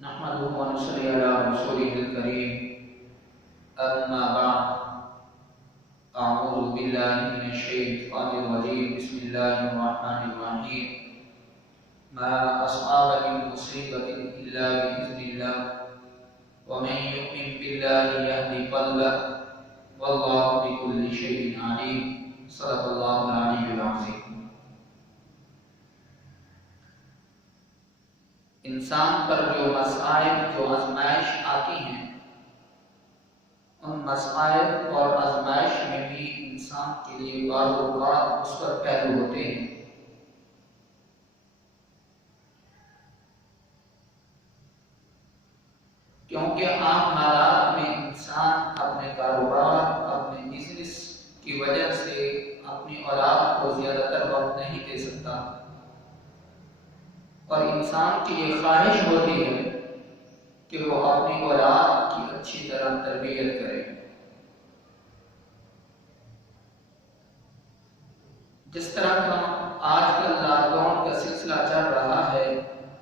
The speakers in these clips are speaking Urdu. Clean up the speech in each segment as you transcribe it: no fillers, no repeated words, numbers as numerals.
نحمده ونصلي على رسوله الكريم أما بعد أعوذ بالله من الشيطان الرجيم بسم الله الرحمن الرحيم ما أصاب من مصيبة إلا بإذن الله ومن يؤمن بالله يهد قلبه والله بكل شيء عليم صدق الله العلي العظيم۔ انسان پر جو مصائب جو آزمائش آتی ہیں ان مصائب اور آزمائش میں بھی انسان کے لیے بعض اوقات مثبت پہلو ہوتے ہیں۔ کیونکہ عام حالات میں انسان اپنے کاروبار اپنے بزنس کی وجہ سے اپنی اولاد کو زیادہ تر وقت نہیں دے سکتا، اور انسان کی یہ خواہش ہوتی ہے کہ وہ اپنی اولاد کی اچھی طرح تربیت کرے۔ جس طرح کا آج کل لاک ڈاؤن کا سلسلہ چل رہا ہے،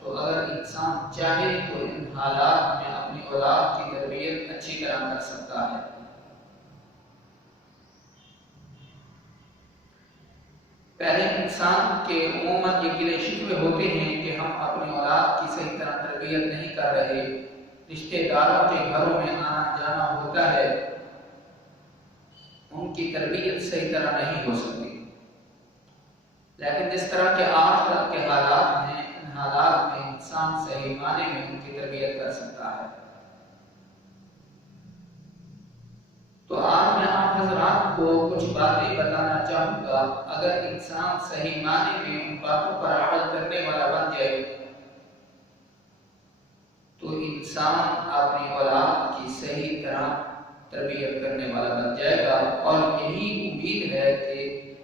تو اگر انسان چاہے تو ان حالات میں اپنی اولاد کی تربیت اچھی طرح کر سکتا ہے۔ پہلے انسان کے عموماً یہ گلے شکوے ہوتے ہیں کہ ہم اپنی اولاد کی صحیح طرح تربیت نہیں کر رہے، رشتہ داروں کے گھروں میں آنا جانا ہوتا ہے، ان کی تربیت صحیح طرح نہیں ہو سکتی۔ لیکن جس طرح کے آج کل کے حالات ہیں، ان حالات میں انسان صحیح معنی میں ان کی تربیت کر سکتا ہے۔ تو آج میں آپ حضرات کو کچھ باتیں بتانا چاہوں گا۔ اگر انسان صحیح معنی میں ان باتوں پر عمل کرنے والا بن جائے تو انسان اپنی اولاد کی صحیح طرح تربیت کرنے والا بن جائے گا، اور یہی امید ہے کہ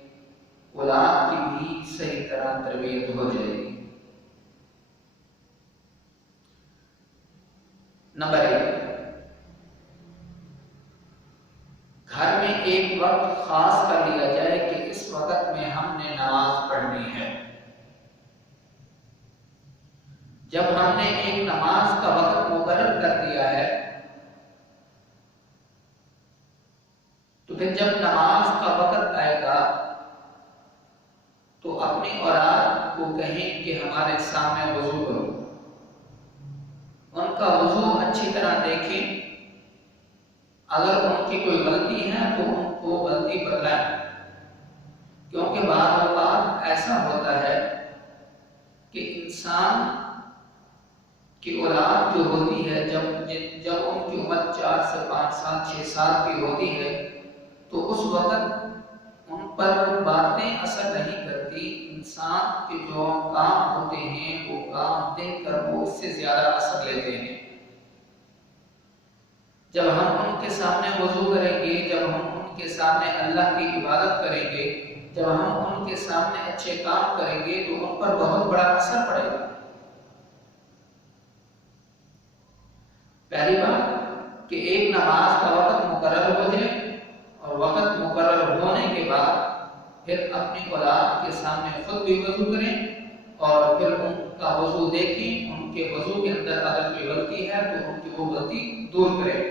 اولاد کی بھی صحیح طرح تربیت ہو جائے گی۔ نمبر 1، گھر میں ایک وقت خاص کر لیا جائے کہ اس وقت میں ہم نے نماز پڑھنی ہے۔ جب ہم نے ایک نماز کا وقت مقرر کر دیا ہے تو پھر جب نماز کا وقت آئے گا تو اپنی اولاد کو کہیں کہ ہمارے سامنے وضو کرو، ان کا وضو اچھی طرح دیکھیں، اگر ان کی کوئی غلطی ہے تو ان کو غلطی بتلائیں، کیونکہ بعض اوقات ایسا ہوتا ہے کہ انسان کی اولاد جو ہوتی ہے جب ان کی عمر 4 سے 5 سال 6 سال کی ہوتی ہے تو اس وقت ان پر باتیں اثر نہیں کرتی، انسان کے جو کام ہوتے ہیں وہ کام دیکھ کر وہ اس سے زیادہ اثر لیتے ہیں۔ جب ہم ان کے سامنے وضو کریں گے، جب ہم ان کے سامنے اللہ کی عبادت کریں گے، جب ہم ان کے سامنے اچھے کام کریں گے تو ان پر بہت بڑا اثر پڑے گا۔ پہلی بات کہ ایک نماز کا وقت مقرر ہو جائے، اور وقت مقرر ہونے کے بعد پھر اپنی اولاد کے سامنے خود بھی وضو کریں، اور پھر ان کا وضو دیکھیں، ان کے وضو کے اندر اگر کوئی غلطی ہے تو ان کی وہ غلطی دور کریں۔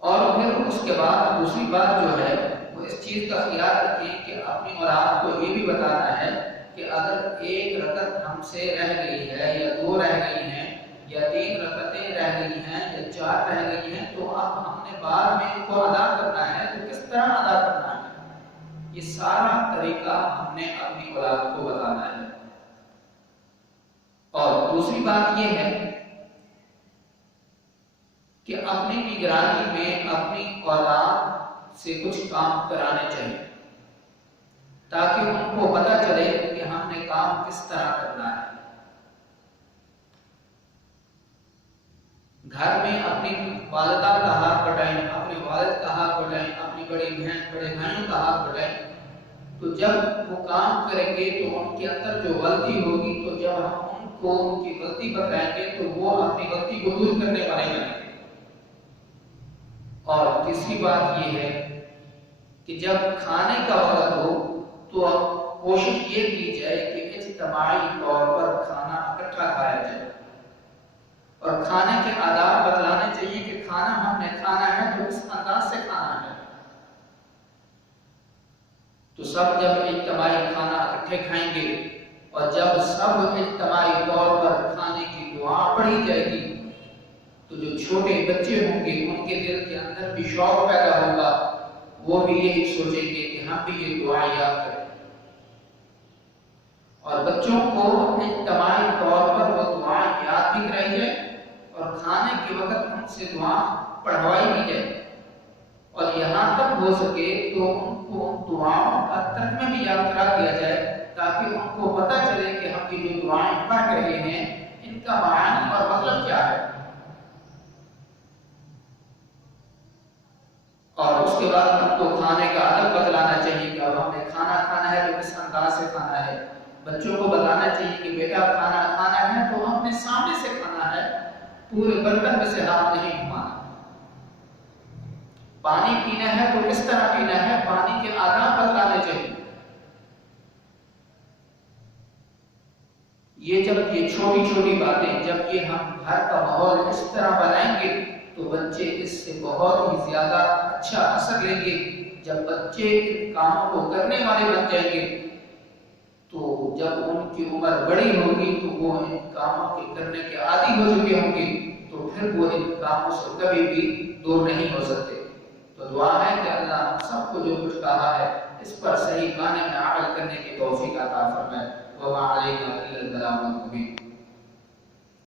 اور پھر اس کے بعد دوسری بات جو ہے وہ اس چیز کا خیال رکھیں کہ اپنی اولاد کو یہ بھی بتانا ہے کہ اگر ایک رکعت ہم سے رہ گئی ہے یا 2 رہ گئی ہیں یا 3 رکعتیں رہ گئی ہیں یا 4 رہ گئی ہیں تو اب ہم نے بعد میں ان کو ادا کرنا ہے، تو کس طرح ادا کرنا ہے، یہ سارا طریقہ ہم نے اپنی اولاد کو بتانا ہے۔ اور دوسری بات یہ ہے کہ اپنی نگرانی میں اپنی اولاد سے کچھ کام کرانے چاہیے تاکہ ان کو پتہ چلے کہ ہم نے کام کس طرح کرنا ہے۔ گھر میں اپنی والدہ کا ہاتھ بٹائیں، اپنے والد کا ہاتھ بٹائیں، اپنی بڑی بہن بڑے بھائیوں کا ہاتھ بٹائیں، تو جب وہ کام کریں گے تو ان کے اندر جو غلطی ہوگی تو جب ہم ان کو ان کی غلطی بتائیں گے تو وہ اپنی غلطی کو دور کرنے والے بنیں گے۔ اور تیسری بات یہ ہے کہ جب کھانے کا وقت ہو تو کوشش یہ کی جائے کہ اجتماعی طور پر کھانا اکٹھا کھایا جائے۔ سب اجتماعی طور پر کھانے کی دعا پڑھی جائے گی تو جو چھوٹے بچے ہوں گے ان کے دل کے اندر بھی شوق پیدا ہوگا، وہ بھی یہی سوچیں گے کہ ہم بھی یہ دعا یاد کریں۔ اور بچوں کو اجتماعی طور پر وہ دعا یاد بھی کرائی جائے اور کھانے کے وقت ان سے دعا پڑھوائی بھی جائے، اور یہاں تک ہو سکے تو ان کو ان دعاؤں کا ترجمہ بھی یاد کرا دیا جائے تاکہ ان کو پتہ چلے کہ ہم یہ جو دعائیں پڑھ رہے ہیں ان کا معنی اور مطلب کیا ہے۔ اور اس کے بعد ہم کو کھانے کا ادب بتلانا چاہیے کہ اب ہم نے کھانا کھانا ہے تو کس انداز سے کھانا ہے۔ بچوں کو بتانا چاہیے کہ بیٹا کھانا کھانا ہے تو اپنے سامنے سے کھانا ہے، پورے برتن میں سے ہاتھ نہیں گھمانا۔ پانی پینا ہے تو کس طرح پینا ہے، پانی کے آداب بتلانے چاہیے۔ یہ جب یہ چھوٹی چھوٹی باتیں جب یہ ہم گھر کا ماحول اس طرح بنائیں گے تو بچے اس سے بہت ہی زیادہ اچھا اثر لیں گے۔ جب بچے ان کاموں کو کرنے والے بن جائیں گے تو جب ان کی عمر بڑی ہوگی تو وہ ان کاموں کے کرنے کے عادی ہو چکے ہوں گے تو پھر وہ ان کاموں سے کبھی بھی دور نہیں ہو سکتے۔ تو دعا ہے کہ اللہ ہم سب کو جو کچھ کہا ہے اس پر صحیح معنی میں عمل کرنے کی توفیق عطا فرمائے۔ وما علینا الا البلاغ المبین۔